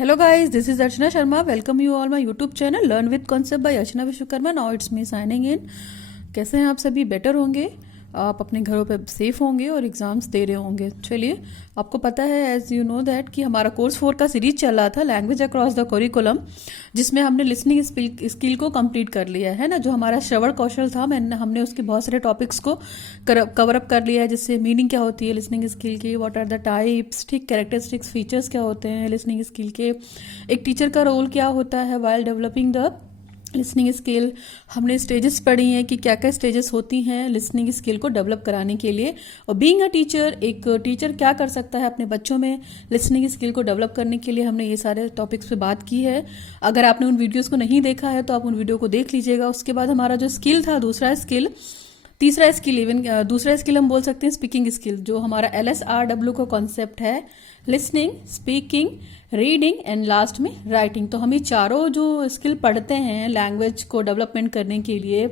Hello guys, this is Archana Sharma. Welcome you all my YouTube channel Learn with Concept by Archana Vishwakarma. Now it's me signing in. कैसे हैं आप सभी? Better होंगे, आप अपने घरों पे सेफ होंगे और एग्जाम्स दे रहे होंगे। चलिए, आपको पता है एज यू नो दैट कि हमारा कोर्स 4 का सीरीज चल रहा था लैंग्वेज अक्रॉस द करिकुलम, जिसमें हमने लिसनिंग स्किल को कंप्लीट कर लिया है ना। जो हमारा श्रवण कौशल था, हमने उसके बहुत सारे टॉपिक्स को कवर अप कर लिया है, जिससे मीनिंग क्या होती है लिसनिंग स्किल की, व्हाट आर द टाइप्स, ठीक, कैरेक्टरिस्टिक्स फीचर्स क्या होते हैं लिसनिंग स्किल के, एक टीचर का रोल क्या होता है while developing the listening skill. हमने स्टेजेस पढ़ी हैं कि क्या क्या स्टेजेस होती हैं लिसनिंग स्किल को डेवलप कराने के लिए, और बीइंग अ टीचर, एक टीचर क्या कर सकता है अपने बच्चों में लिसनिंग स्किल को डेवलप करने के लिए। हमने ये सारे टॉपिक्स पे बात की है। अगर आपने उन वीडियोस को नहीं देखा है तो आप उन वीडियो को देख लीजिएगा। उसके बाद हमारा जो स्किल था, दूसरा स्किल हम बोल सकते हैं स्पीकिंग स्किल, जो हमारा LSRW का कॉन्सेप्ट है, listening, speaking, reading and last में राइटिंग। तो हम ये चारों जो स्किल पढ़ते हैं लैंग्वेज को डेवलपमेंट करने के लिए,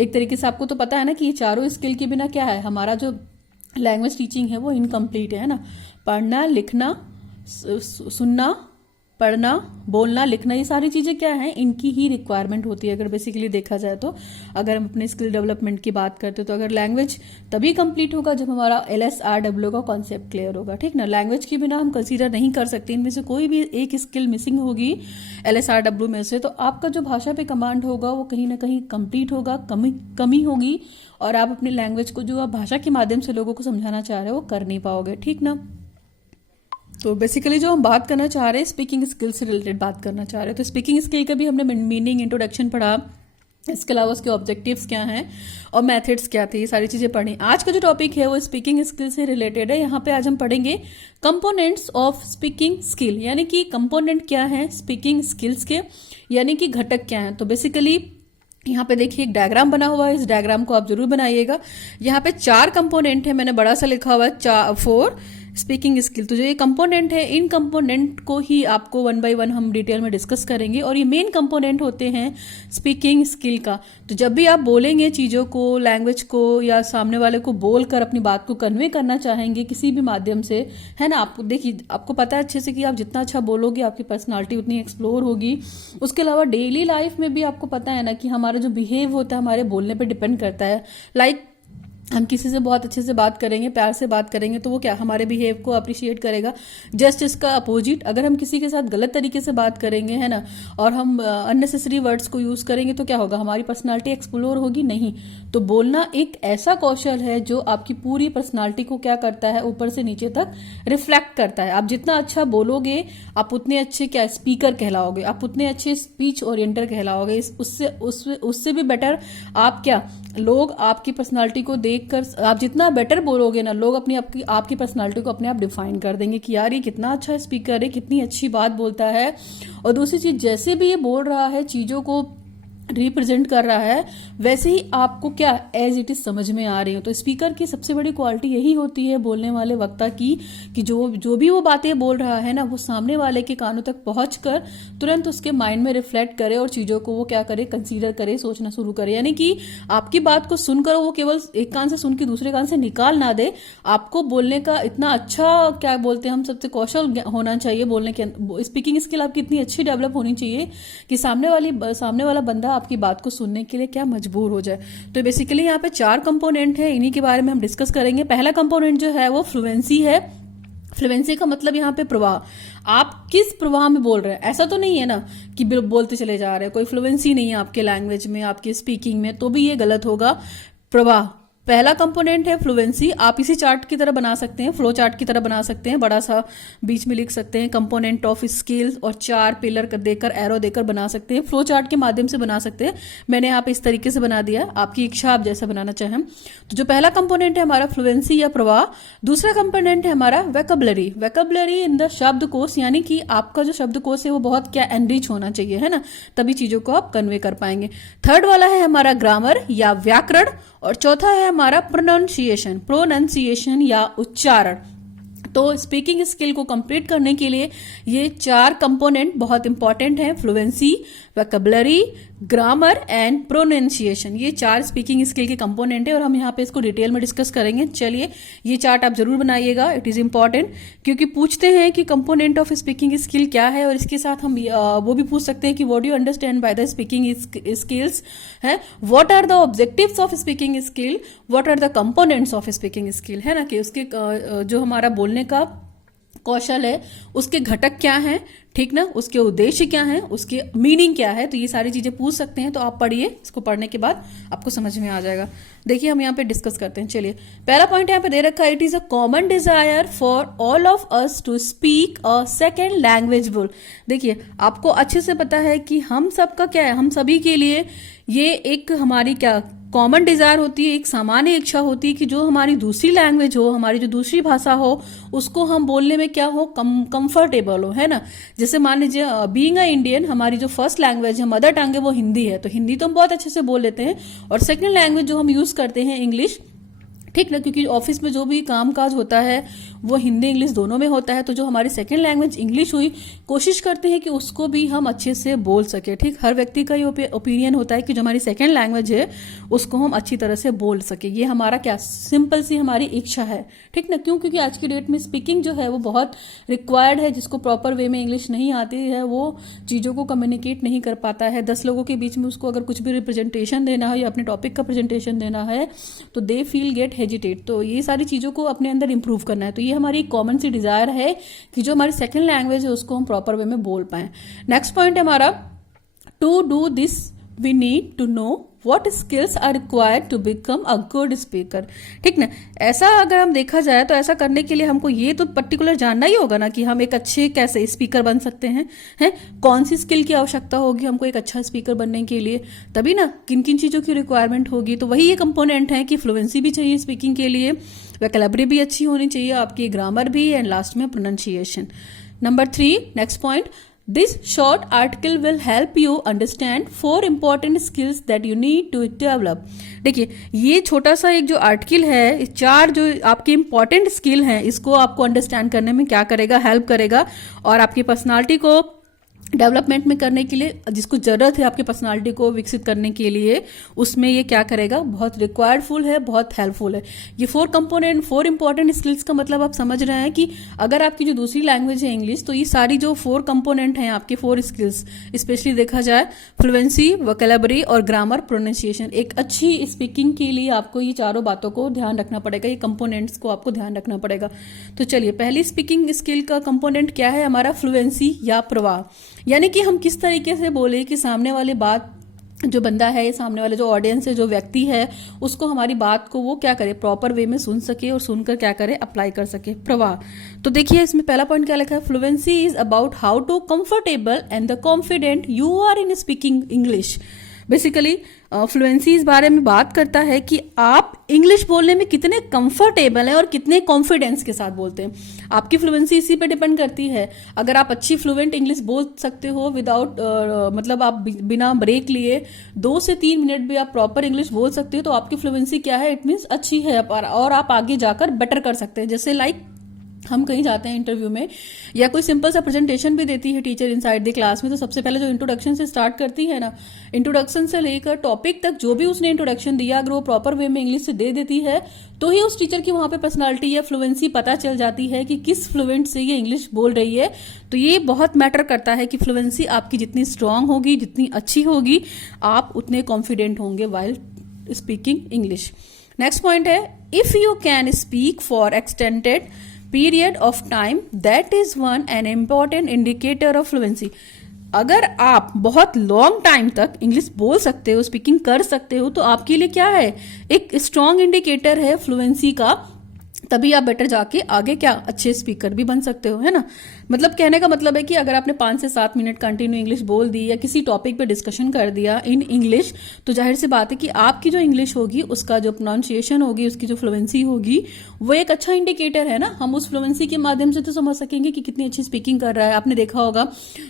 एक तरीके से आपको तो पता है ना कि ये चारों स्किल के बिना क्या है, हमारा जो लैंग्वेज टीचिंग है वो इनकम्प्लीट है ना। पढ़ना, लिखना, सुनना, पढ़ना, बोलना, लिखना, ये सारी चीजें क्या है, इनकी ही रिक्वायरमेंट होती है अगर बेसिकली देखा जाए तो। अगर हम अपने स्किल डेवलपमेंट की बात करते तो अगर लैंग्वेज तभी कंप्लीट होगा जब हमारा LSRW का कॉन्सेप्ट क्लियर होगा, ठीक ना। लैंग्वेज के बिना हम कंसीडर नहीं कर सकते, इनमें से कोई भी एक स्किल मिसिंग होगी LSRW में से, तो आपका जो भाषा पे कमांड होगा वो कहीं ना कहीं कंप्लीट होगा, कमी होगी, और आप अपनी लैंग्वेज को जो आप भाषा के माध्यम से लोगों को समझाना चाह रहे हो वो कर नहीं पाओगे, ठीक ना। तो बेसिकली जो हम बात करना चाह रहे हैं स्पीकिंग स्किल से रिलेटेड बात करना चाह रहे हैं। तो स्पीकिंग स्किल का भी हमने मीनिंग, इंट्रोडक्शन पढ़ा, इसके अलावा उसके ऑब्जेक्टिव्स क्या हैं और मेथड्स क्या थे, ये सारी चीजें पढ़ी। आज का जो टॉपिक है वो स्पीकिंग स्किल से रिलेटेड है। यहाँ पे आज हम पढ़ेंगे कंपोनेंट्स ऑफ स्पीकिंग स्किल, यानी कि कंपोनेंट क्या है स्पीकिंग स्किल्स के, यानी कि घटक क्या है। तो बेसिकली यहाँ पे देखिए एक डायग्राम बना हुआ है, इस डायग्राम को आप जरूर बनाइएगा। यहाँ पे 4 कंपोनेंट है, मैंने बड़ा सा लिखा हुआ है 4 स्पीकिंग स्किल। तो जो ये कंपोनेंट है, इन कंपोनेंट को ही आपको 1 बाय 1 हम डिटेल में डिस्कस करेंगे, और ये मेन कंपोनेंट होते हैं स्पीकिंग स्किल का। तो जब भी आप बोलेंगे चीज़ों को, लैंग्वेज को, या सामने वाले को बोलकर अपनी बात को कन्वे करना चाहेंगे किसी भी माध्यम से, है ना। आपको देखिए, आपको पता है अच्छे से कि आप जितना अच्छा बोलोगे आपकी पर्सनालिटी उतनी एक्सप्लोर होगी। उसके अलावा डेली लाइफ में भी आपको पता है ना कि हमारा जो बिहेव होता है हमारे बोलने पर डिपेंड करता है। लाइक हम किसी से बहुत अच्छे से बात करेंगे, प्यार से बात करेंगे, तो वो क्या हमारे बिहेव को अप्रिशिएट करेगा। जस्ट इसका अपोजिट, अगर हम किसी के साथ गलत तरीके से बात करेंगे, है ना, और हम अननेसेसरी वर्ड्स को यूज करेंगे, तो क्या होगा, हमारी पर्सनालिटी एक्सप्लोर होगी नहीं। तो बोलना एक ऐसा कौशल है जो आपकी पूरी पर्सनालिटी को क्या करता है, ऊपर से नीचे तक रिफ्लेक्ट करता है। आप जितना अच्छा बोलोगे आप उतने अच्छे क्या स्पीकर कहलाओगे, आप उतने अच्छे स्पीच ओरिएंटर कहलाओगे। उससे भी बेटर आप क्या, लोग आपकी पर्सनालिटी को देखकर, आप जितना बेटर बोलोगे ना, लोग आपकी पर्सनालिटी को अपने आप डिफाइन कर देंगे कि यार ये कितना अच्छा स्पीकर है, कितनी अच्छी बात बोलता है। और दूसरी चीज, जैसे भी ये बोल रहा है, चीजों को रिप्रेजेंट कर रहा है, वैसे ही आपको क्या एज इट इज समझ में आ रही हो। तो स्पीकर की सबसे बड़ी क्वालिटी यही होती है, बोलने वाले वक्ता की, कि जो भी वो बातें बोल रहा है ना, वो सामने वाले के कानों तक पहुंचकर तुरंत उसके माइंड में रिफ्लेक्ट करे और चीजों को वो क्या करे, कंसीडर करे, सोचना शुरू करे। यानी कि आपकी बात को सुनकर वो केवल एक कान से सुन के दूसरे कान से निकाल ना दे। आपको बोलने का इतना अच्छा, क्या बोलते हैं हम, सबसे कौशल होना चाहिए बोलने के। स्पीकिंग स्किल आपकी इतनी अच्छी डेवलप होनी चाहिए कि सामने वाला बंदा आपकी बात को सुनने के लिए क्या मजबूर हो जाए। तो बेसिकली यहाँ पे 4 कंपोनेंट है, इन्हीं के बारे में हम डिस्कस करेंगे। पहला कंपोनेंट जो है वो फ्लुएंसी है। फ्लुएंसी का मतलब यहाँ पे प्रवाह, आप किस प्रवाह में बोल रहे हैं। ऐसा तो नहीं है ना कि बोलते चले जा रहे हैं, कोई फ्लुएंसी नहीं है आपके लैंग्वेज में, आपकी स्पीकिंग में, तो भी ये गलत होगा। प्रवाह पहला कंपोनेंट है फ्लुएंसी। आप इसी चार्ट की तरह बना सकते हैं, फ्लो चार्ट की तरह बना सकते हैं, बड़ा सा बीच में लिख सकते हैं कंपोनेंट ऑफ स्किल्स, और 4 पिलर देकर, एरो देकर बना सकते हैं। फ्लो चार्ट के माध्यम से बना सकते हैं। मैंने यहाँ पे इस तरीके से बना दिया, आपकी इच्छा, आप जैसा बनाना चाहें। तो जो पहला कंपोनेंट है हमारा फ्लुएंसी या प्रवाह। दूसरा कंपोनेंट है हमारा वेकबलरी। वेकबलरी इन द शब्दकोश, यानी कि आपका जो शब्दकोश है वो बहुत क्या एनरिच होना चाहिए, है ना, तभी चीजों को आप कन्वे कर पाएंगे। थर्ड वाला है हमारा ग्रामर या व्याकरण, और चौथा है हमारा प्रोनाउंसिएशन या उच्चारण। तो स्पीकिंग स्किल को कंप्लीट करने के लिए ये 4 कंपोनेंट बहुत इंपॉर्टेंट हैं, fluency, vocabulary, grammar and pronunciation, ये 4 स्पीकिंग स्किल के कंपोनेंट है और हम यहाँ पे इसको डिटेल में डिस्कस करेंगे। चलिए ये चार्ट आप जरूर बनाइएगा, इट इज इंपॉर्टेंट, क्योंकि पूछते हैं कि कंपोनेंट ऑफ स्पीकिंग स्किल क्या है, और इसके साथ हम वो भी पूछ सकते हैं कि what do you understand by the speaking skills है, what are the objectives of speaking skill, what are the components of speaking skill, है ना, कि उसके जो हमारा बोलने का कौशल है उसके घटक क्या हैं, ठीक ना, उसके उद्देश्य क्या हैं, उसके मीनिंग क्या है, तो ये सारी चीजें पूछ सकते हैं। तो आप पढ़िए, इसको पढ़ने के बाद आपको समझ में आ जाएगा। देखिए हम यहाँ पे डिस्कस करते हैं। चलिए पहला पॉइंट यहाँ पे दे रखा है, it is a common desire for all of us to speak a second language बोल। देखिए आपको अच्छे से पता है कि हम सबका क्या है, हम सभी के लिए ये एक हमारी क्या कॉमन डिजायर होती है, एक सामान्य इच्छा होती है कि जो हमारी दूसरी लैंग्वेज हो, हमारी जो दूसरी भाषा हो, उसको हम बोलने में क्या हो, कंफर्टेबल हो, है ना। जैसे मान लीजिए बीइंग अ इंडियन, हमारी जो फर्स्ट लैंग्वेज है, मदर टंग है, वो हिंदी है, तो हिंदी तो हम बहुत अच्छे से बोल लेते हैं, और सेकेंड लैंग्वेज जो हम यूज करते हैं इंग्लिश, ठीक ना, क्योंकि ऑफिस में जो भी काम काज होता है वो हिंदी इंग्लिश दोनों में होता है, तो जो हमारी सेकंड लैंग्वेज इंग्लिश हुई, कोशिश करते हैं कि उसको भी हम अच्छे से बोल सके, ठीक। हर व्यक्ति का ये ओपिनियन होता है कि जो हमारी सेकंड लैंग्वेज है उसको हम अच्छी तरह से बोल सके, ये हमारा क्या सिंपल सी हमारी इच्छा है, ठीक ना। क्यों? क्योंकि आज की डेट में स्पीकिंग जो है वो बहुत रिक्वायर्ड है, जिसको प्रॉपर वे में इंग्लिश नहीं आती है वो चीज़ों को कम्युनिकेट नहीं कर पाता है। 10 लोगों के बीच में उसको अगर कुछ भी रिप्रेजेंटेशन देना है या अपने टॉपिक का प्रेजेंटेशन देना है तो दे फील गेट हेजिटेट। तो ये सारी चीज़ों को अपने अंदर इंप्रूव करना है, तो ये हमारी कॉमन सी डिजायर है कि जो हमारी सेकंड लैंग्वेज है उसको हम प्रॉपर वे में बोल पाएं। नेक्स्ट पॉइंट है हमारा, to do this we need to know what skills are required to become a good speaker, ठीक ना। ऐसा अगर हम देखा जाए तो ऐसा करने के लिए हमको ये तो पर्टिकुलर जानना ही होगा ना कि हम एक अच्छे कैसे स्पीकर बन सकते हैं, कौन सी स्किल की आवश्यकता होगी हमको एक अच्छा स्पीकर बनने के लिए, तभी ना किन किन चीज़ों की रिक्वायरमेंट होगी। तो वही ये कंपोनेंट है कि फ्लुएंसी भी चाहिए स्पीकिंग के लिए, वोकैबुलरी भी अच्छी होनी चाहिए आपकी, ग्रामर भी, एंड लास्ट में pronunciation. Number 3, next point, This short article will help you understand 4 important skills that you need to develop. देखिए ये छोटा सा एक जो आर्टिकल है, 4 जो आपके इंपॉर्टेंट स्किल हैं इसको आपको अंडरस्टैंड करने में क्या करेगा, हेल्प करेगा, और आपकी पर्सनालिटी को डेवलपमेंट में करने के लिए, जिसको जरूरत है आपकी पर्सनालिटी को विकसित करने के लिए, उसमें ये क्या करेगा, बहुत रिक्वायर्डफुल है, बहुत हेल्पफुल है। ये 4 कंपोनेंट, 4 इंपॉर्टेंट स्किल्स का मतलब आप समझ रहे हैं कि अगर आपकी जो दूसरी लैंग्वेज है इंग्लिश, तो ये सारी जो 4 कंपोनेंट हैं आपके 4 स्किल्स, स्पेशली देखा जाए फ्लुएंसी, वोकैबुलरी और ग्रामर, प्रोनाउंसिएशन, एक अच्छी स्पीकिंग के लिए आपको ये चारों बातों को ध्यान रखना पड़ेगा, ये कंपोनेंट्स को आपको ध्यान रखना पड़ेगा। तो चलिए पहली स्पीकिंग स्किल का कंपोनेंट क्या है हमारा, फ्लुएंसी या प्रवाह, यानी कि हम किस तरीके से बोले कि सामने वाली बात, जो बंदा है, सामने वाले जो ऑडियंस है, जो व्यक्ति है, उसको हमारी बात को वो क्या करे, प्रॉपर वे में सुन सके और सुनकर क्या करे, अप्लाई कर सके। प्रवाह, तो देखिए इसमें पहला पॉइंट क्या लिखा है, fluency is about how to comfortable and the confident you are in speaking English. Basically fluency इस बारे में बात करता है कि आप इंग्लिश बोलने में कितने कंफर्टेबल हैं और कितने कॉन्फिडेंस के साथ बोलते हैं। आपकी फ्लुएंसी इसी पे डिपेंड करती है। अगर आप अच्छी फ्लुएंट इंग्लिश बोल सकते हो विदाउट मतलब आप बिना ब्रेक लिए 2 से 3 मिनट भी आप प्रॉपर इंग्लिश बोल सकते हो, तो आपकी फ्लुएंसी क्या है, इट मीन्स अच्छी है, और आप आगे जाकर बेटर कर सकते हैं। जैसे लाइक हम कहीं जाते हैं इंटरव्यू में या कोई सिंपल सा प्रेजेंटेशन भी देती है टीचर इनसाइड द क्लास में, तो सबसे पहले जो इंट्रोडक्शन से स्टार्ट करती है ना, इंट्रोडक्शन से लेकर टॉपिक तक जो भी उसने इंट्रोडक्शन दिया, अगर वो प्रॉपर वे में इंग्लिश से दे देती है तो ही उस टीचर की वहां पे पर्सनालिटी या फ्लुएंसी पता चल जाती है कि किस फ्लुएंट से ये इंग्लिश बोल रही है। तो ये बहुत मैटर करता है कि फ्लुएंसी आपकी जितनी स्ट्रांग होगी, जितनी अच्छी होगी, आप उतने कॉन्फिडेंट होंगे while speaking English. Next point है, if you can speak for extended period of time that is one an important indicator of fluency। अगर आप बहुत लॉन्ग टाइम तक इंग्लिश बोल सकते हो, स्पीकिंग कर सकते हो, तो आपके लिए क्या है, एक स्ट्रॉन्ग इंडिकेटर है फ्लुएंसी का, तभी आप बेटर जाके आगे क्या अच्छे स्पीकर भी बन सकते हो, है ना। मतलब कहने का मतलब है कि अगर आपने 5 से 7 मिनट कंटिन्यू इंग्लिश बोल दी या किसी टॉपिक पे डिस्कशन कर दिया इन इंग्लिश, तो जाहिर सी बात है कि आपकी जो इंग्लिश होगी, उसका जो प्रोनाउंसिएशन होगी, उसकी जो फ्लुएंसी होगी, वो एक अच्छा इंडिकेटर है ना। हम उस फ्लुएंसी के माध्यम से तो समझ सकेंगे कि कितनी अच्छी स्पीकिंग कर रहा है। आपने देखा होगा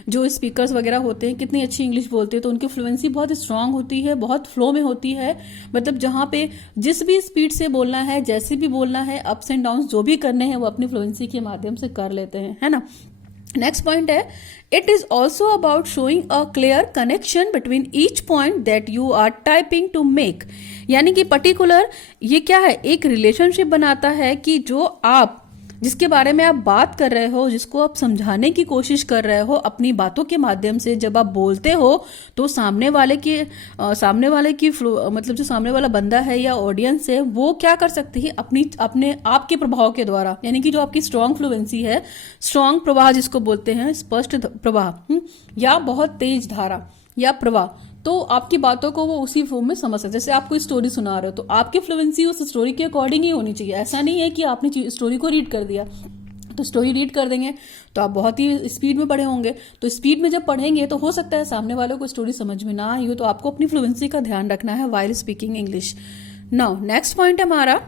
जो स्पीकर्स वगैरह होते हैं कितनी अच्छी इंग्लिश बोलते हैं, तो उनकी फ्लुएंसी बहुत स्ट्रांग होती है, बहुत फ्लो में होती है। मतलब जहां पे जिस भी स्पीड से बोलना है, जैसे भी बोलना है, अप्स एंड डाउन जो भी करने हैं, वो अपनी फ्लुएंसी के माध्यम से कर लेते हैं, है ना। नेक्स्ट पॉइंट है, it is also about showing a clear connection between each point that you are trying to make. यानी कि पर्टिकुलर ये क्या है, एक रिलेशनशिप बनाता है कि जो आप जिसके बारे में आप बात कर रहे हो, जिसको आप समझाने की कोशिश कर रहे हो अपनी बातों के माध्यम से, जब आप बोलते हो तो सामने वाले की मतलब जो सामने वाला बंदा है या ऑडियंस है वो क्या कर सकती है, अपने आपके प्रभाव के द्वारा, यानी कि जो आपकी स्ट्रांग फ्लुएंसी है, स्ट्रांग प्रवाह जिसको बोलते हैं, स्पष्ट प्रवाह या बहुत तेज धारा या प्रवाह, तो आपकी बातों को वो उसी फॉर्म में समझ सकते। जैसे आप कोई स्टोरी सुना रहे हो तो आपकी फ्लुएंसी उस स्टोरी के अकॉर्डिंग ही होनी चाहिए। ऐसा नहीं है कि आपने स्टोरी को रीड कर दिया तो स्टोरी रीड कर देंगे तो आप बहुत ही स्पीड में पढ़े होंगे, तो स्पीड में जब पढ़ेंगे तो हो सकता है सामने वालों को स्टोरी समझ में ना आई हो। तो आपको अपनी फ्लुएंसी का ध्यान रखना है while speaking English. Now next point है हमारा,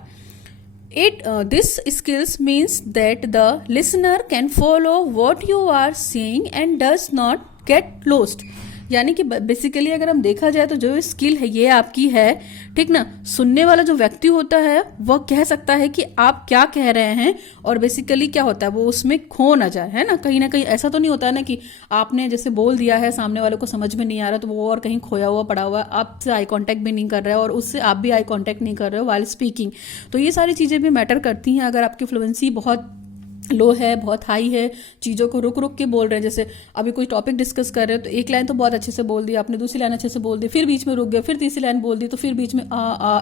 this skills means that the listener can follow what you are saying and does not get lost। यानी कि बेसिकली अगर हम देखा जाए तो जो स्किल है ये आपकी है, ठीक ना, सुनने वाला जो व्यक्ति होता है वह कह सकता है कि आप क्या कह रहे हैं, और बेसिकली क्या होता है वो उसमें खो ना जाए, है ना। कहीं ऐसा तो नहीं होता है ना कि आपने जैसे बोल दिया है, सामने वाले को समझ में नहीं आ रहा तो वो और कहीं खोया हुआ पड़ा हुआ, आपसे आई कांटेक्ट भी नहीं कर रहा है और उससे आप भी आई कांटेक्ट नहीं कर रहे हो वाइल स्पीकिंग। तो ये सारी चीजें भी मैटर करती हैं। अगर आपकी फ्लुएंसी बहुत लो है, बहुत हाई है, चीज़ों को रुक रुक के बोल रहे हैं, जैसे अभी कोई टॉपिक डिस्कस कर रहे हो तो एक लाइन तो बहुत अच्छे से बोल दी आपने, दूसरी लाइन अच्छे से बोल दी, फिर बीच में रुक गए, फिर तीसरी लाइन बोल दी, तो फिर बीच में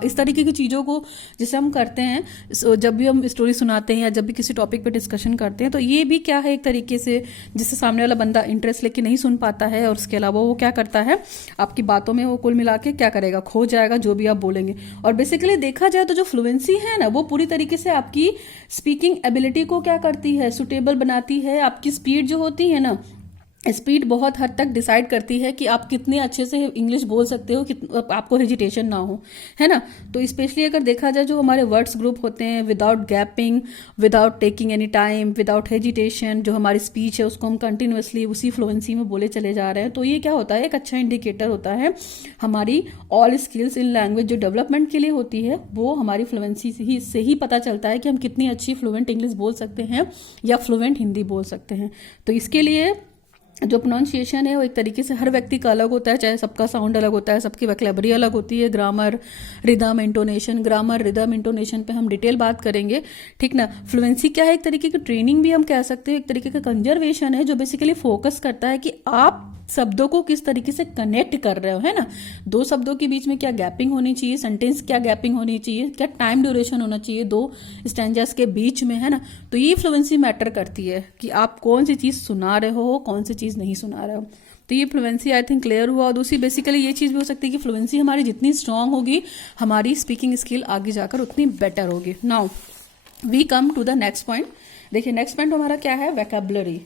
इस तरीके की चीज़ों को जैसे हम करते हैं जब भी हम स्टोरी सुनाते हैं या जब भी किसी टॉपिक पे डिस्कशन करते हैं, तो ये भी क्या है एक तरीके से जिससे सामने वाला बंदा इंटरेस्ट लेके नहीं सुन पाता है, और उसके अलावा वो क्या करता है आपकी बातों में वो कुल मिला के क्या करेगा, खो जाएगा जो भी आप बोलेंगे। और बेसिकली देखा जाए तो जो फ्लुएंसी है ना वो पूरी तरीके से आपकी स्पीकिंग एबिलिटी को क्या करती है, सुटेबल बनाती है। आपकी स्पीड जो होती है ना, स्पीड बहुत हद तक डिसाइड करती है कि आप कितने अच्छे से इंग्लिश बोल सकते हो, आपको हेजिटेशन ना हो, है ना। तो स्पेशली अगर देखा जाए जो हमारे वर्ड्स ग्रुप होते हैं, without gapping, without taking any time, without hesitation, जो हमारी स्पीच है उसको हम कंटिन्यूअसली उसी फ्लुएंसी में बोले चले जा रहे हैं, तो ये क्या होता है, एक अच्छा इंडिकेटर होता है हमारी ऑल स्किल्स इन लैंग्वेज जो डेवलपमेंट के लिए होती है, वो हमारी फ्लुएंसी से ही पता चलता है कि हम कितनी अच्छी फ्लुएंट इंग्लिश बोल सकते हैं या फ्लुएंट हिंदी बोल सकते हैं। तो इसके लिए जो प्रोनाउंसिएशन है वो एक तरीके से हर व्यक्ति का अलग होता है, चाहे सबका साउंड अलग होता है, सबकी वोकैबुलरी अलग होती है, ग्रामर, रिदम, इंटोनेशन पे हम डिटेल बात करेंगे, ठीक ना। फ्लुएंसी क्या है, एक तरीके की ट्रेनिंग भी हम कह सकते हैं, एक तरीके का कंजर्वेशन है जो बेसिकली फोकस करता है कि आप शब्दों को किस तरीके से कनेक्ट कर रहे हो, है ना। दो शब्दों के बीच में क्या गैपिंग होनी चाहिए, सेंटेंस क्या गैपिंग होनी चाहिए, क्या टाइम ड्यूरेशन होना चाहिए दो स्टैंजास के बीच में, है ना। तो ये फ्लुएंसी मैटर करती है कि आप कौन सी चीज सुना रहे हो, कौन सी चीज नहीं सुना रहे हो। तो ये फ्लुएंसी आई थिंक क्लियर हुआ। और दूसरी बेसिकली ये चीज भी हो सकती है कि फ्लुएंसी हमारी जितनी स्ट्रांग होगी हमारी स्पीकिंग स्किल आगे जाकर उतनी बेटर होगी। Now we come to the next point. देखिए नेक्स्ट पॉइंट हमारा क्या है, वोकैबुलरी।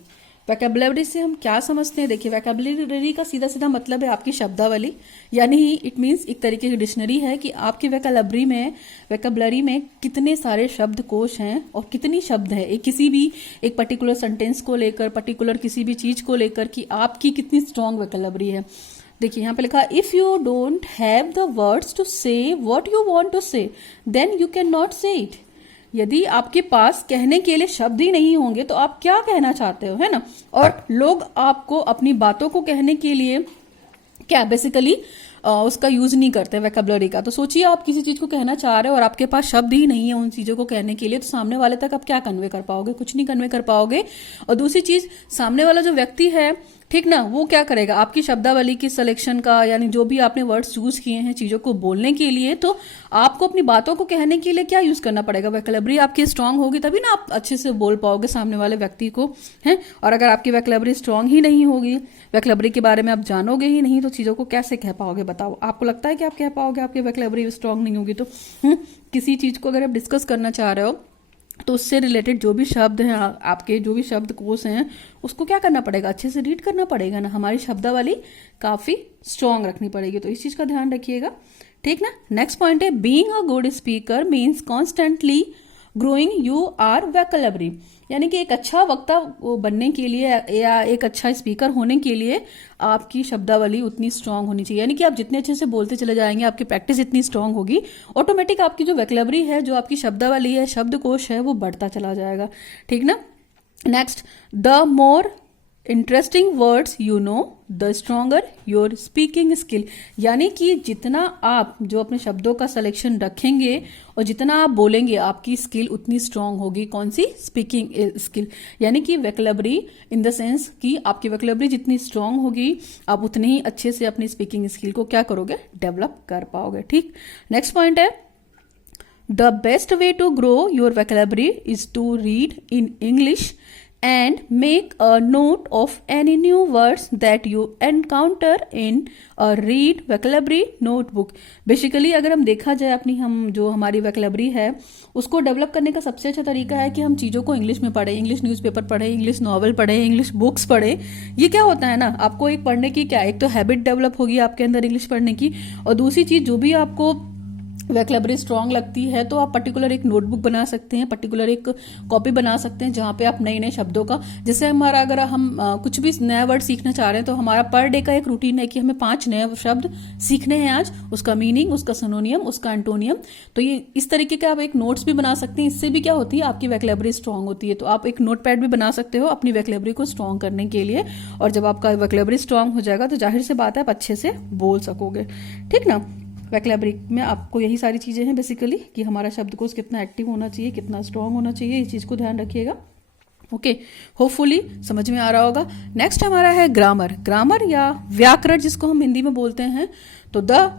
वोकैबुलरी से हम क्या समझते हैं, देखिए वोकैबुलरी का सीधा सीधा मतलब है आपकी शब्दावली, यानी इट मीन्स एक तरीके की डिक्शनरी है कि आपकी वोकैबुलरी में कितने सारे शब्द कोश हैं और कितनी शब्द है एक पर्टिकुलर सेंटेंस को लेकर, पर्टिकुलर किसी भी चीज को लेकर कि आपकी कितनी स्ट्रांग वोकैबुलरी है। देखिए यहाँ पे लिखा, if you don't have the words to say what you want to say then you can not say it. यदि आपके पास कहने के लिए शब्द ही नहीं होंगे तो आप क्या कहना चाहते हो, है ना। और लोग आपको अपनी बातों को कहने के लिए क्या बेसिकली उसका यूज नहीं करते वोकैबुलरी का। तो सोचिए आप किसी चीज को कहना चाह रहे हो और आपके पास शब्द ही नहीं है उन चीजों को कहने के लिए, तो सामने वाले तक आप क्या कन्वे कर पाओगे, कुछ नहीं कन्वे कर पाओगे। और दूसरी चीज, सामने वाला जो व्यक्ति है, ठीक ना, वो क्या करेगा आपकी शब्दावली की सिलेक्शन का, यानी जो भी आपने वर्ड्स चूज किए हैं चीजों को बोलने के लिए, तो आपको अपनी बातों को कहने के लिए क्या यूज करना पड़ेगा, वोकैबुलरी आपकी स्ट्रांग होगी तभी ना आप अच्छे से बोल पाओगे सामने वाले व्यक्ति को, है। और अगर आपकी वोकैबुलरी स्ट्रांग ही नहीं होगी, वोकैबुलरी के बारे में आप जानोगे ही नहीं, तो चीजों को कैसे कह पाओगे बताओ। आपको लगता है कि आप कह पाओगे, आपकी वोकैबुलरी स्ट्रांग नहीं होगी तो। किसी चीज को अगर आप डिस्कस करना चाह रहे हो तो उससे रिलेटेड जो भी शब्द हैं, आपके जो भी शब्द कोश हैं, उसको क्या करना पड़ेगा, अच्छे से रीड करना पड़ेगा ना। हमारी शब्दावली काफी स्ट्रांग रखनी पड़ेगी, तो इस चीज का ध्यान रखिएगा, ठीक ना। नेक्स्ट पॉइंट है, being a good speaker means constantly growing your vocabulary. यानी कि एक अच्छा वक्ता बनने के लिए या एक अच्छा स्पीकर होने के लिए आपकी शब्दावली उतनी स्ट्रांग होनी चाहिए। यानी कि आप जितने अच्छे से बोलते चले जाएंगे, आपकी प्रैक्टिस इतनी स्ट्रांग होगी, ऑटोमेटिक आपकी जो वोकैबुलरी है, जो आपकी शब्दावली है, शब्दकोश है, वो बढ़ता चला जाएगा, ठीक ना। Next, the more interesting words you know the stronger your speaking skill. यानी कि जितना आप जो अपने शब्दों का सिलेक्शन रखेंगे और जितना आप बोलेंगे आपकी स्किल उतनी स्ट्रांग होगी। कौन सी? Speaking skill. यानी कि वोकैबुलरी इन द सेंस कि आपकी वोकैबुलरी जितनी स्ट्रांग होगी आप उतनी ही अच्छे से अपनी स्पीकिंग स्किल को क्या करोगे? डेवलप कर पाओगे। ठीक, नेक्स्ट पॉइंट है the best way to grow your vocabulary is to read in English and make a note of any new words that you encounter in a read vocabulary notebook। Basically अगर हम देखा जाए अपनी हम जो हमारी vocabulary है उसको डेवलप करने का सबसे अच्छा तरीका है कि हम चीज़ों को इंग्लिश में पढ़ें, इंग्लिश न्यूज़पेपर पढ़ें, इंग्लिश नॉवल पढ़ें, इंग्लिश बुक्स पढ़ें। ये क्या होता है ना, आपको एक पढ़ने की क्या, एक तो हैबिट डेवलप होगी आपके अंदर इंग्लिश पढ़ने की, और दूसरी चीज़ जो भी आपको वोकैबुलरी स्ट्रांग लगती है तो आप पर्टिकुलर एक नोटबुक बना सकते हैं, पर्टिकुलर एक कॉपी बना सकते हैं जहाँ पे आप नए नए शब्दों का, जैसे हमारा अगर हम कुछ भी नया वर्ड सीखना चाह रहे हैं तो हमारा पर डे का एक रूटीन है कि हमें 5 नए शब्द सीखने हैं आज, उसका मीनिंग, उसका सिनोनियम, उसका एंटोनियम। तो ये इस तरीके के आप एक नोट्स भी बना सकते हैं। इससे भी क्या होती है, आपकी वोकैबुलरी स्ट्रांग होती है। तो आप एक नोट पैड भी बना सकते हो अपनी वोकैबुलरी को स्ट्रांग करने के लिए, और जब आपका वोकैबुलरी स्ट्रांग हो जाएगा तो जाहिर सी बात है आप अच्छे से बोल सकोगे। ठीक ना, वोकैबुलरी में आपको यही सारी चीज़ें हैं बेसिकली कि हमारा शब्दकोश कितना एक्टिव होना चाहिए, कितना स्ट्रांग होना चाहिए, इस चीज़ को ध्यान रखिएगा। ओके, होपफुली समझ में आ रहा होगा। नेक्स्ट हमारा है ग्रामर। ग्रामर या व्याकरण जिसको हम हिंदी में बोलते हैं, तो द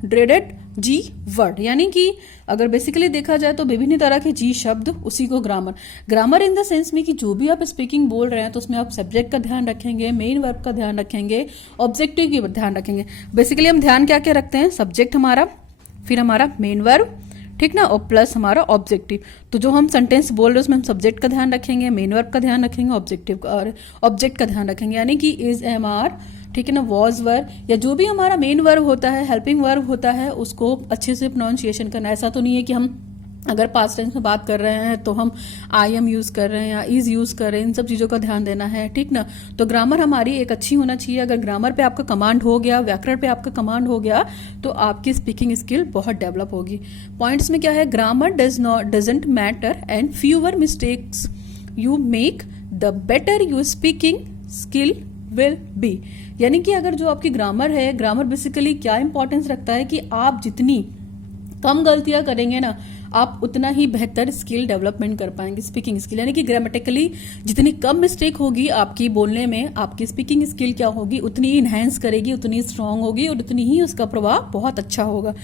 ड्रेडेड जी वर्ड, यानी कि अगर बेसिकली देखा जाए तो विभिन्न तरह के जी शब्द, उसी को grammar. Grammar in the sense में कि जो भी आप स्पीकिंग बोल रहे हैं तो उसमें आप सब्जेक्ट का ध्यान रखेंगे, मेन वर्ब का ध्यान रखेंगे, ऑब्जेक्टिव की ध्यान रखेंगे। बेसिकली हम ध्यान क्या क्या रखते हैं, सब्जेक्ट हमारा, फिर हमारा मेन वर्ब, ठीक ना, और प्लस हमारा ऑब्जेक्टिव। तो जो हम सेंटेंस बोल रहे हैं उसमें हम सब्जेक्ट का ध्यान रखेंगे, मेन वर्ब का ध्यान रखेंगे, ऑब्जेक्टिव और ऑब्जेक्ट का ध्यान रखेंगे। यानी कि इज, एम, आर, ठीक है ना, वॉज, वर, या जो भी हमारा मेन वर्ब होता है, हेल्पिंग वर्ब होता है, उसको अच्छे से प्रोनाउंसिएशन करना। ऐसा तो नहीं है कि हम अगर पास्ट टेंस में बात कर रहे हैं तो हम आई एम यूज कर रहे हैं या इज यूज कर रहे हैं, इन सब चीजों का ध्यान देना है। ठीक ना, तो ग्रामर हमारी एक अच्छी होना चाहिए। अगर ग्रामर पे आपका कमांड हो गया, व्याकरण पे आपका कमांड हो गया, तो आपकी स्पीकिंग स्किल बहुत डेवलप होगी। पॉइंट्स में क्या है, grammar doesn't matter and fewer mistakes you make the better your speaking skill will be. यानी कि अगर जो आपकी ग्रामर है, ग्रामर बेसिकली क्या इंपॉर्टेंस रखता है कि आप जितनी कम गलतियां करेंगे ना, आप उतना ही बेहतर स्किल डेवलपमेंट कर पाएंगे, स्पीकिंग स्किल। यानी कि ग्रामेटिकली जितनी कम मिस्टेक होगी आपकी बोलने में, आपकी स्पीकिंग स्किल क्या होगी, उतनी इनहेंस करेगी, उतनी स्ट्रांग होगी और उतनी ही उसका प्रभाव बहुत अच्छा होगा।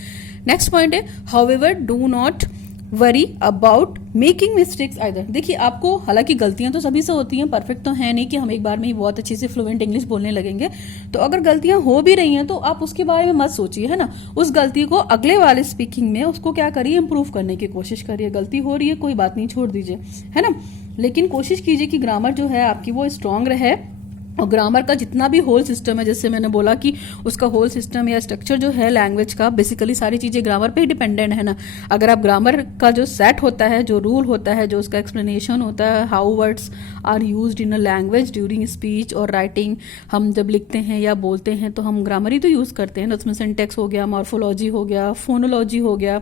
नेक्स्ट पॉइंट है however do not worry about making mistakes either. देखिए आपको, हालांकि गलतियां तो सभी से होती हैं, परफेक्ट तो है नहीं कि हम एक बार में ही बहुत अच्छे से फ्लुएंट इंग्लिश बोलने लगेंगे। तो अगर गलतियां हो भी रही हैं तो आप उसके बारे में मत सोचिए, है ना। उस गलती को अगले वाले स्पीकिंग में उसको क्या करिए, इंप्रूव करने की कोशिश करिए। गलती हो रही है कोई बात नहीं, छोड़ दीजिए, है ना, लेकिन कोशिश कीजिए कि ग्रामर जो है आपकी वो स्ट्रांग रहे। और ग्रामर का जितना भी होल सिस्टम है, जैसे मैंने बोला कि उसका होल सिस्टम या स्ट्रक्चर जो है लैंग्वेज का, बेसिकली सारी चीजें ग्रामर पे ही डिपेंडेंट है ना। अगर आप ग्रामर का जो सेट होता है, जो रूल होता है, जो उसका एक्सप्लेनेशन होता है, how words are used in a language during speech और राइटिंग, हम जब लिखते हैं या बोलते हैं तो हम ग्रामर ही तो यूज करते हैं ना। उसमें सिंटेक्स हो गया, मॉर्फोलॉजी हो गया, फोनोलॉजी हो गया,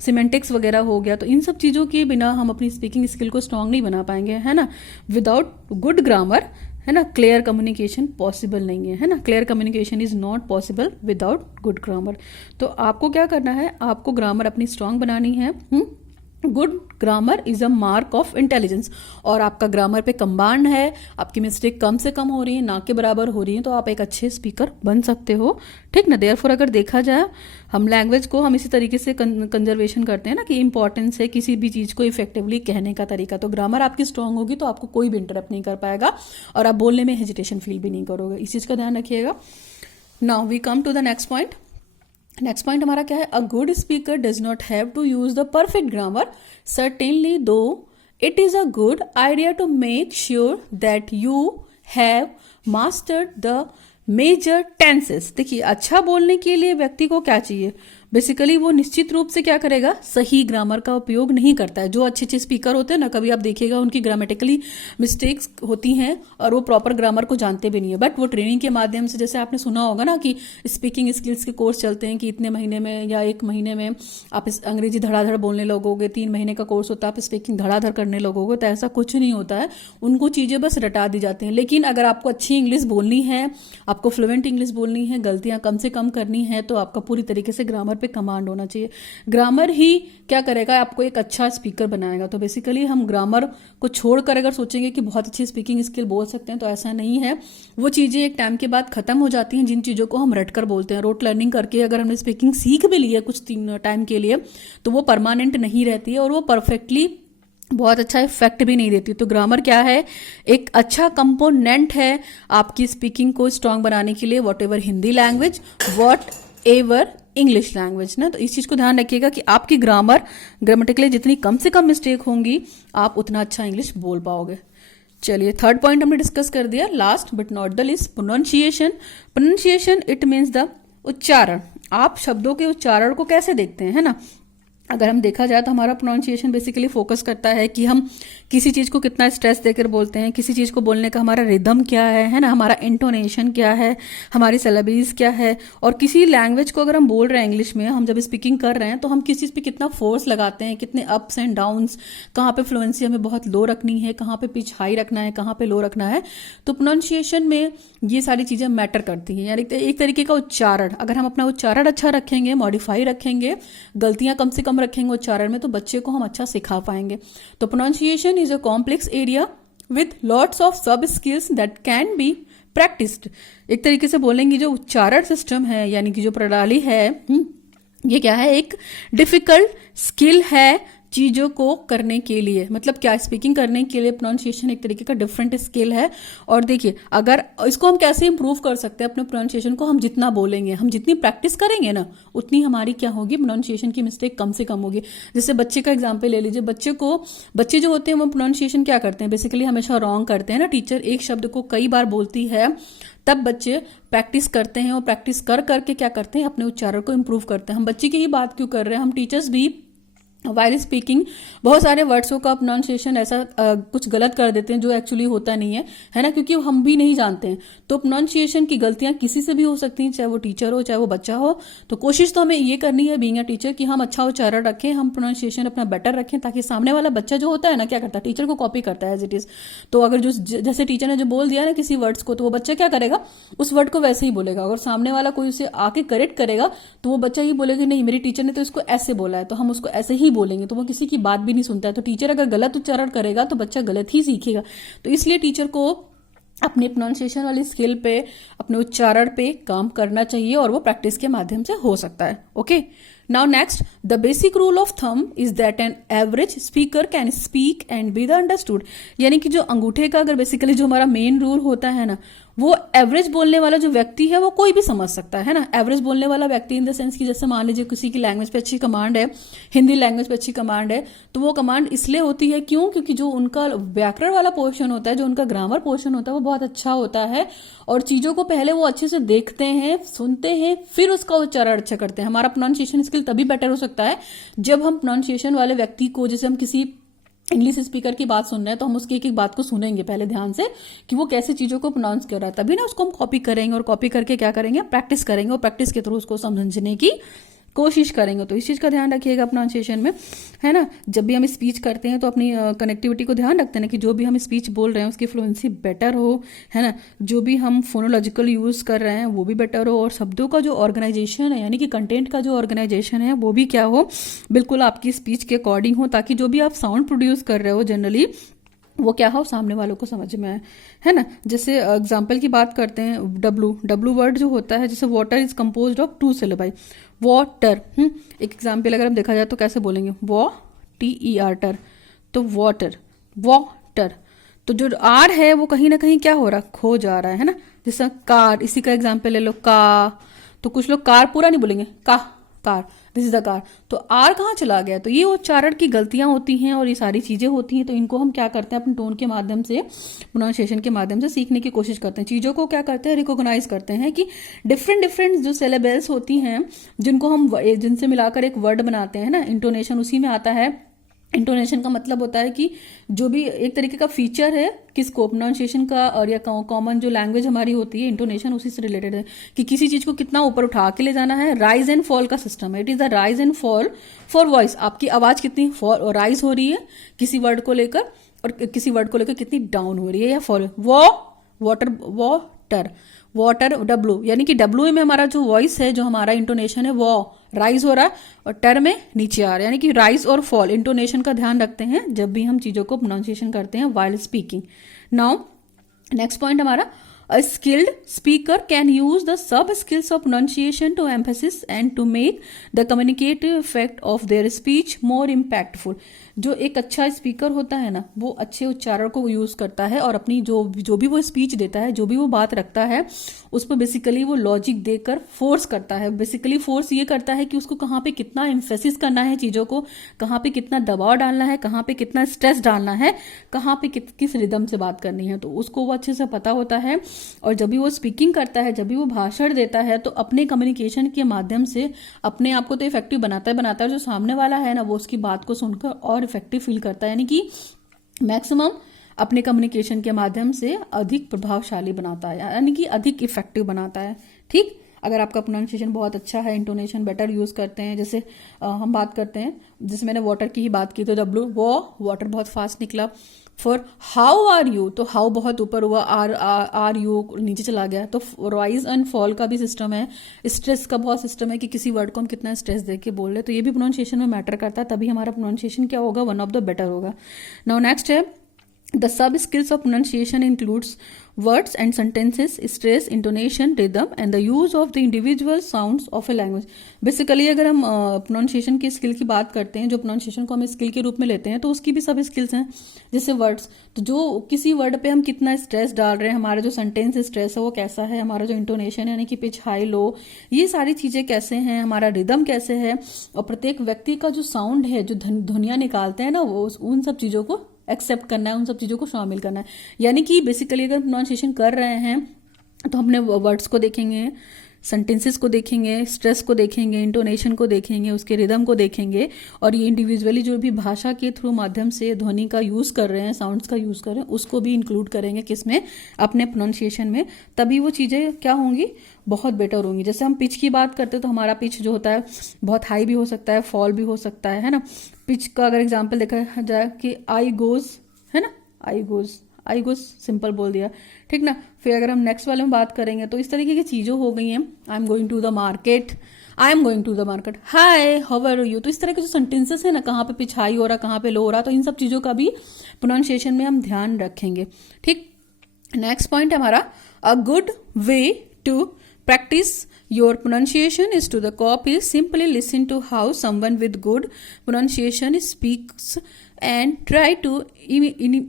सिमेंटिक्स वगैरह हो गया। तो इन सब चीजों के बिना हम अपनी स्पीकिंग स्किल को स्ट्रांग नहीं बना पाएंगे, है ना। विदाउट गुड ग्रामर, है ना, क्लियर कम्युनिकेशन पॉसिबल नहीं है ना। Clear communication is not possible without good grammar. तो आपको क्या करना है, आपको ग्रामर अपनी स्ट्रांग बनानी है। Good grammar is a mark of intelligence. और आपका ग्रामर पे कमांड है, आपकी मिस्टेक कम से कम हो रही है, ना के बराबर हो रही है, तो आप एक अच्छे स्पीकर बन सकते हो। ठीक ना, देयरफॉर अगर देखा जाए हम लैंग्वेज को हम इसी तरीके से कंजर्वेशन करते हैं ना, कि इंपॉर्टेंस है किसी भी चीज को इफेक्टिवली कहने का तरीका। तो ग्रामर आपकी स्ट्रांग होगी तो आपको कोई भी इंटरप्ट नहीं कर पाएगा और आप बोलने में हेजिटेशन फील भी नहीं करोगे। इस चीज का ध्यान रखिएगा। Now we come to the next point. Next point हमारा क्या है, a good speaker does not have to use the perfect grammar certainly though it is a good idea to make sure that you have mastered the major tenses. देखिए अच्छा बोलने के लिए व्यक्ति को क्या चाहिए, बेसिकली वो निश्चित रूप से क्या करेगा, सही ग्रामर का उपयोग नहीं करता है। जो अच्छे अच्छे स्पीकर होते हैं ना, कभी आप देखिएगा उनकी ग्रामेटिकली मिस्टेक्स होती हैं और वो प्रॉपर ग्रामर को जानते भी नहीं है, बट वो ट्रेनिंग के माध्यम से, जैसे आपने सुना होगा ना कि स्पीकिंग स्किल्स के कोर्स चलते हैं कि इतने महीने में या 1 महीने में आप अंग्रेजी धड़ाधड़ बोलने लगोगे, 3 महीने का कोर्स होता है आप स्पीकिंग धड़ाधड़ करने लगोगे। तो ऐसा कुछ नहीं होता है, उनको चीजें बस रटा दी जाती हैं। लेकिन अगर आपको अच्छी इंग्लिश बोलनी है, आपको फ्लुएंट इंग्लिश बोलनी है, गलतियां कम से कम करनी है, तो आपका पूरी तरीके से ग्रामर पे कमांड होना चाहिए। ग्रामर ही क्या करेगा, आपको एक अच्छा स्पीकर बनाएगा। तो बेसिकली हम ग्रामर को छोड़कर अगर सोचेंगे कि बहुत अच्छी स्पीकिंग स्किल बोल सकते हैं, तो ऐसा नहीं है। वो चीजें एक टाइम के बाद खत्म हो जाती हैं, जिन चीजों को हम रटकर बोलते हैं। रोट लर्निंग करके अगर हमने स्पीकिंग सीख भी ली है कुछ टाइम के लिए, तो वो परमानेंट नहीं रहती है और वो परफेक्टली बहुत अच्छा इफेक्ट भी नहीं देती। तो ग्रामर क्या है, एक अच्छा कंपोनेंट है आपकी स्पीकिंग को स्ट्रांग बनाने के लिए, what ever Hindi language, what ever English language ना। तो इस चीज को ध्यान रखिएगा कि आपकी ग्रामेटिकली जितनी कम से कम मिस्टेक होंगी, आप उतना अच्छा इंग्लिश बोल पाओगे। चलिए, थर्ड पॉइंट हमने डिस्कस कर दिया। Last but not the least, pronunciation. Pronunciation it means the उच्चारण। आप शब्दों के उच्चारण को कैसे देखते हैं, है ना। अगर हम देखा जाए तो हमारा प्रोनाउंसिएशन बेसिकली फोकस करता है कि हम किसी चीज को कितना स्ट्रेस देकर बोलते हैं, किसी चीज को बोलने का हमारा रिदम क्या है ना, हमारा इंटोनेशन क्या है, हमारी सिलेबल्स क्या है। और किसी लैंग्वेज को अगर हम बोल रहे हैं इंग्लिश में, हम जब स्पीकिंग कर रहे हैं, तो हम किस चीज पे कितना फोर्स लगाते हैं, कितने अप्स एंड डाउन्स, कहाँ पे फ्लुएंसी हमें बहुत लो रखनी है, कहाँ पे पिच हाई रखना है, कहाँ पे लो रखना है। तो प्रोनाउंसिएशन में ये सारी चीजें मैटर करती हैं। यानी एक तरीके का उच्चारण, अगर हम अपना उच्चारण अच्छा रखेंगे, मॉडिफाई रखेंगे, गलतियां कम से कम रखेंगे उच्चारण में, तो बच्चे को हम अच्छा सिखा पाएंगे। तो pronunciation is a complex area with lots of subskills that can be practised. एक तरीके से बोलेंगे जो उच्चारण सिस्टम है, यानी कि जो प्रणाली है, ये क्या है, एक डिफिकल्ट स्किल है चीजों को करने के लिए। मतलब क्या, स्पीकिंग करने के लिए प्रोनाउंसिएशन एक तरीके का डिफरेंट स्किल है। और देखिए, अगर इसको हम कैसे इंप्रूव कर सकते हैं अपने प्रोनाउंसिएशन को, हम जितना बोलेंगे, हम जितनी प्रैक्टिस करेंगे ना, उतनी हमारी क्या होगी, प्रोनाउंसिएशन की मिस्टेक कम से कम होगी। जैसे बच्चे का एग्जाम्पल ले लीजिए। बच्चे जो होते हैं वो प्रोनाउंसिएशन क्या करते हैं, बेसिकली हमेशा रॉन्ग करते हैं ना। टीचर एक शब्द को कई बार बोलती है, तब बच्चे प्रैक्टिस करते हैं, और प्रैक्टिस कर करके क्या करते हैं, अपने उच्चारण को इंप्रूव करते हैं। हम बच्चे की ही बात क्यों कर रहे हैं, हम टीचर्स भी वाइल स्पीकिंग बहुत सारे वर्ड्सों का प्रोनाउंसिएशन ऐसा कुछ गलत कर देते हैं जो एक्चुअली होता नहीं है ना, क्योंकि हम भी नहीं जानते हैं। तो प्रोनाउंसिएशन की गलतियां किसी से भी हो सकती हैं, चाहे वो टीचर हो चाहे वो बच्चा हो। तो कोशिश तो हमें ये करनी है बीइंग अ टीचर कि हम अच्छा उच्चारण रखें, हम प्रोनाउंसिएशन अपना बेटर रखें, ताकि सामने वाला बच्चा जो होता है ना, क्या करता है, टीचर को कॉपी करता है एज इट इज। तो अगर जो जैसे टीचर ने जो बोल दिया ना किसी वर्ड्स को, तो वो बच्चा क्या करेगा, उस वर्ड को वैसे ही बोलेगा। अगर सामने वाला कोई उसे आके करेक्ट करेगा, तो वो बच्चा ही बोलेगा नहीं, मेरी टीचर ने तो इसको ऐसे बोला है, तो हम उसको ऐसे ही बोलेंगे। तो वो किसी की बात भी नहीं सुनता है। तो टीचर अगर गलत उच्चारण करेगा तो बच्चा गलत ही सीखेगा। तो इसलिए टीचर को अपने प्रोनाउंसिएशन वाली स्किल पे, अपने उच्चारण पे काम करना चाहिए, और वो प्रैक्टिस के माध्यम से हो सकता है। Okay, now next, the basic rule of thumb is that an average speaker can speak and be the understood. यानी कि जो अंगूठे का अगर बेसिकली जो हमारा मेन रूल होता है ना, वो एवरेज बोलने वाला जो व्यक्ति है वो कोई भी समझ सकता है ना। एवरेज बोलने वाला व्यक्ति इन द सेंस कि जैसे मान लीजिए किसी की लैंग्वेज पे अच्छी कमांड है, हिंदी लैंग्वेज पे अच्छी कमांड है, तो वो कमांड इसलिए होती है क्यों, क्योंकि जो उनका व्याकरण वाला पोर्शन होता है, जो उनका ग्रामर पोर्शन होता है, वो बहुत अच्छा होता है। और चीजों को पहले वो अच्छे से देखते हैं, सुनते हैं, फिर उसका उच्चारण अच्छा करते हैं। हमारा प्रोनाउंसिएशन स्किल तभी बेटर हो सकता है जब हम प्रोनाउंसिएशन वाले व्यक्ति को, जैसे हम किसी इंग्लिश स्पीकर की बात सुन रहे हैं, तो हम उसकी एक एक बात को सुनेंगे पहले ध्यान से कि वो कैसे चीजों को प्रोनाउंस कर रहा है, तभी ना उसको हम कॉपी करेंगे, और कॉपी करके क्या करेंगे, प्रैक्टिस करेंगे, और प्रैक्टिस के थ्रू उसको समझने की कोशिश करेंगे। तो इस चीज का ध्यान रखिएगा प्रोनाउंसिएशन में, है ना। जब भी हम स्पीच करते हैं तो अपनी कनेक्टिविटी को ध्यान रखते हैं ना, कि जो भी हम स्पीच बोल रहे हैं उसकी फ्लुएंसी बेटर हो, है ना। जो भी हम फोनोलॉजिकल यूज कर रहे हैं वो भी बेटर हो, और शब्दों का जो ऑर्गेनाइजेशन है, यानी कि कंटेंट का जो ऑर्गेनाइजेशन है, वो भी क्या हो, बिल्कुल आपकी स्पीच के अकॉर्डिंग हो, ताकि जो भी आप साउंड प्रोड्यूस कर रहे हो जनरली वो क्या हो, सामने वालों को समझ में आए, है ना। जैसे एग्जाम्पल की बात करते हैं, डब्लू वर्ड जो होता है, जैसे water is composed of 2 syllable, water. एक एग्जाम्पल अगर हम देखा जाए तो कैसे बोलेंगे, TER, तो वाटर। तो जो आर है वो कहीं ना कहीं क्या हो रहा, खो जा रहा है ना। जैसे कार, इसी का एग्जाम्पल ले लो, का, तो कुछ लोग कार पूरा नहीं बोलेंगे, car. This is the car, तो आर कहाँ चला गया। तो ये उच्चारण की गलतियां होती हैं और ये सारी चीजें होती हैं, तो इनको हम क्या करते हैं अपने टोन के माध्यम से, प्रोनाउंसिएशन के माध्यम से सीखने की कोशिश करते हैं। चीजों को क्या करते हैं, रिकॉग्नाइज करते हैं कि डिफरेंट जो सिलेबल्स होती हैं जिनको हम जिनसे मिलाकर एक वर्ड बनाते हैं ना, इंटोनेशन उसी में आता है। इंटोनेशन का मतलब होता है कि जो भी एक तरीके का फीचर है किसको, प्रोनाउंसिएशन का, और या कॉमन जो लैंग्वेज हमारी होती है इंटोनेशन उसी से रिलेटेड है कि किसी चीज को कितना ऊपर उठा के ले जाना है। राइज एंड फॉल का सिस्टम है, it is the rise and fall for voice. आपकी आवाज कितनी फॉल और राइज हो रही है किसी वर्ड को लेकर, और किसी वर्ड को लेकर कितनी डाउन हो रही है या फॉल। वाटर डब्लू, यानी कि डब्लू में हमारा जो वॉइस है, जो हमारा इंटोनेशन है वो राइज हो रहा है, और टर में नीचे आ रहा है, यानी कि राइज और फॉल इंटोनेशन का ध्यान रखते हैं जब भी हम चीजों को प्रोनाउंसिएशन करते हैं while speaking. Now next point हमारा, a skilled speaker can use the sub skills of pronunciation to emphasis and to make the communicative effect of their speech more impactful। जो एक अच्छा स्पीकर होता है ना, वो अच्छे उच्चारण को यूज करता है और अपनी जो भी वो स्पीच देता है, जो भी वो बात रखता है, उस पर बेसिकली वो लॉजिक देकर फोर्स करता है। बेसिकली फोर्स ये करता है कि उसको कहाँ पे कितना एम्फेसिस करना है चीजों को, कहाँ पे कितना दबाव डालना है, कहाँ पे कितना स्ट्रेस डालना है, कहाँ पे किस रिदम से बात करनी है, तो उसको वो अच्छे से पता होता है। और जब भी वो स्पीकिंग करता है, जब भी वो भाषण देता है, तो अपने कम्युनिकेशन के माध्यम से अपने आप को तो इफेक्टिव बनाता है, जो सामने वाला है ना वो उसकी बात को सुनकर और इफेक्टिव फील करता है, यानी कि मैक्सिमम अपने कम्युनिकेशन के माध्यम से अधिक प्रभावशाली बनाता है, यानी कि अधिक इफेक्टिव बनाता है। ठीक, अगर आपका प्रोनाउंसिएशन बहुत अच्छा है, इंटोनेशन बेटर यूज करते हैं, जैसे हम बात करते हैं, जैसे मैंने वाटर की ही बात की, तो डब्लू वो वाटर बहुत फास्ट निकला। फॉर हाउ आर यू, तो हाउ बहुत ऊपर हुआ, आर यू नीचे चला गया। तो राइज एंड फॉल का भी सिस्टम है, स्ट्रेस का बहुत सिस्टम है कि किसी वर्ड को हम कितना स्ट्रेस दे के बोल रहे हैं, तो ये भी प्रोनाउंसिएशन में मैटर करता है, तभी हमारा प्रोनाउंसिएशन क्या होगा, वन ऑफ द बेटर होगा। नाउ नेक्स्ट है, the sub skills of pronunciation includes words and sentences, stress, intonation, rhythm and the use of the individual sounds of a language। Basically अगर हम प्रोनाउंसिएशन की skill की बात करते हैं, जो प्रोनाउंसिएशन को हम स्किल के रूप में लेते हैं, तो उसकी भी सब स्किल्स हैं। जैसे वर्ड्स, तो जो किसी वर्ड पे हम कितना स्ट्रेस डाल रहे हैं, हमारा जो सेंटेंस स्ट्रेस है वो कैसा है, हमारा जो इंटोनेशन यानी कि पिच हाई लो, ये सारी चीजें कैसे हैं, हमारा रिदम कैसे है, और प्रत्येक व्यक्ति का जो साउंड है, जो ध्वनियां निकालते हैं ना, वो उन सब चीजों को एक्सेप्ट करना है, उन सब चीजों को शामिल करना है। यानी कि बेसिकली अगर प्रोनाउंसिएशन कर रहे हैं तो हमने वर्ड्स को देखेंगे, सेंटेंसेस को देखेंगे, स्ट्रेस को देखेंगे, इंटोनेशन को देखेंगे, उसके रिदम को देखेंगे, और ये इंडिविजुअली जो भी भाषा के थ्रू माध्यम से ध्वनि का यूज कर रहे हैं, साउंड्स का यूज कर रहे हैं, उसको भी इंक्लूड करेंगे किसमें, अपने प्रोनाउंसिएशन में। तभी वो चीजें क्या होंगी, बहुत बेटर होंगी। जैसे हम पिच की बात करते हैं, तो हमारा पिच जो होता है बहुत हाई भी हो सकता है, फॉल भी हो सकता है ना। पिच का अगर एग्जाम्पल देखा जाए कि आई गोज, है ना, आई गोज सिंपल बोल दिया, ठीक ना। फिर अगर हम नेक्स्ट वाले में बात करेंगे, तो इस तरीके की चीजें हो गई हैं। I am going to the market, hi how are you. तो इस तरह के जो सेंटेंसेस है ना, कहाँ पे पिच हाई हो रहा, कहाँ पे लो हो रहा, तो इन सब चीजों का भी प्रोनाउंसिएशन में हम ध्यान रखेंगे। ठीक, नेक्स्ट पॉइंट हमारा, a good way to practice your pronunciation is to the copy. Simply listen to how someone with good pronunciation speaks and try to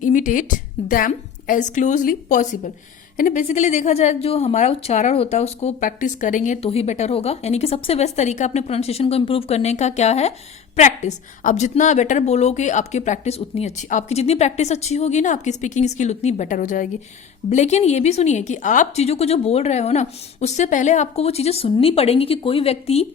imitate them as closely possible। यानी basically देखा जाए, जो हमारा उच्चारण होता है उसको प्रैक्टिस करेंगे तो ही बेटर होगा। यानी कि सबसे बेस्ट तरीका अपने प्रोनाउंसिएशन को इंप्रूव करने का क्या है, प्रैक्टिस। आप जितना बेटर बोलोगे, आपकी प्रैक्टिस उतनी अच्छी, आपकी जितनी प्रैक्टिस अच्छी होगी ना, आपकी स्पीकिंग स्किल उतनी बेटर हो जाएगी। लेकिन ये भी सुनिए कि आप चीजों को जो बोल रहे हो ना, उससे पहले आपको वो चीजें सुननी पड़ेंगी कि कोई व्यक्ति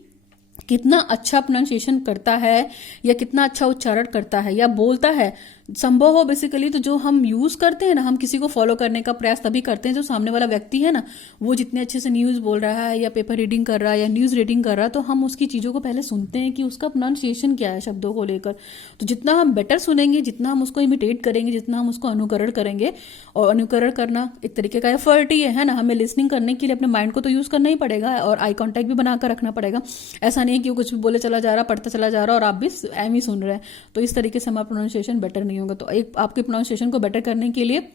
कितना अच्छा प्रोनाउंसिएशन करता है, या कितना अच्छा उच्चारण करता है या बोलता है। संभव हो बेसिकली, तो जो हम यूज करते हैं ना, हम किसी को फॉलो करने का प्रयास तभी करते हैं जो सामने वाला व्यक्ति है ना, वो जितने अच्छे से न्यूज बोल रहा है, या पेपर रीडिंग कर रहा है, या न्यूज रीडिंग कर रहा है, तो हम उसकी चीजों को पहले सुनते हैं कि उसका प्रोनाउंसिएशन क्या है शब्दों को लेकर। तो जितना हम बेटर सुनेंगे, जितना हम उसको इमिटेट करेंगे, जितना हम उसको अनुकरण करेंगे, और अनुकरण करना एक तरीके का एफर्ट ही है ना, हमें लिसनिंग करने के लिए अपने माइंड को तो यूज करना ही पड़ेगा, और आई कॉन्टैक्ट भी बनाकर रखना पड़ेगा। ऐसा नहीं है कि वो कुछ भी बोले चला जा रहा, पढ़ता चला जा रहा, और आप भी एम ही सुन रहे हैं, तो इस तरीके से हमारा प्रोनाउंसिएशन बेटर नहीं होगा। तो एक आपके प्रोनाउंसिएशन को बेटर करने के लिए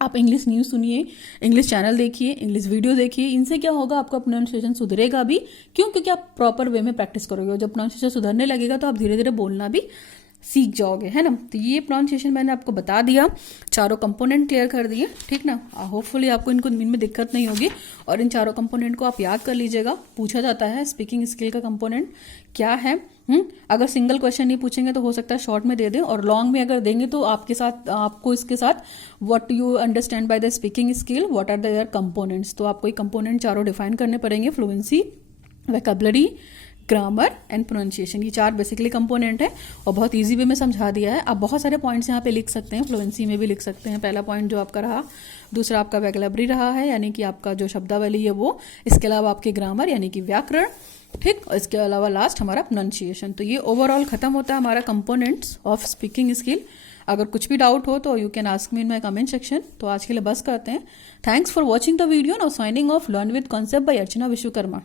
आप इंग्लिश न्यूज सुनिए, इंग्लिश चैनल देखिए, इंग्लिश वीडियो देखिए। इनसे क्या होगा, आपका प्रोनाउंसिएशन सुधरेगा भी। क्यों? क्योंकि आप प्रॉपर वे में प्रैक्टिस करोगे। जब प्रोनाउंसिएशन सुधरने लगेगा तो आप धीरे धीरे बोलना भी सीख जाओगे, है ना। तो ये प्रोनाउंसिएशन मैंने आपको बता दिया, चारों कंपोनेंट क्लियर कर दिए, ठीक ना। होपफुली आपको इनमें दिक्कत नहीं होगी। और इन चारों कंपोनेंट को आप याद कर लीजिएगा। पूछा जाता है स्पीकिंग स्किल का कंपोनेंट क्या है। अगर सिंगल क्वेश्चन नहीं पूछेंगे तो हो सकता है शॉर्ट में दे दें, और लॉन्ग में अगर देंगे तो आपको इसके साथ what you understand by the speaking skill, what are their components, तो आपको ये कंपोनेंट चारों डिफाइन करने पड़ेंगे। Fluency, vocabulary, grammar and pronunciation, ये 4 बेसिकली कंपोनेंट है और बहुत इजी वे में समझा दिया है। आप बहुत सारे पॉइंट्स यहाँ पे लिख सकते हैं, फ्लुएंसी में भी लिख सकते हैं। पहला पॉइंट जो आपका रहा, दूसरा आपका वोकैबुलरी रहा है, यानी कि आपका जो शब्दावली है वो, इसके अलावा आपके ग्रामर यानी कि व्याकरण, ठीक, और इसके अलावा लास्ट हमारा प्रोनाउंसिएशन। तो ये ओवरऑल खत्म होता है हमारा कंपोनेंट्स ऑफ स्पीकिंग स्किल। अगर कुछ भी डाउट हो तो you can ask me in my comment section. तो आज के लिए बस करते हैं। Thanks for watching the video. Now signing off, learn with concept bye Archana Vishwakarma.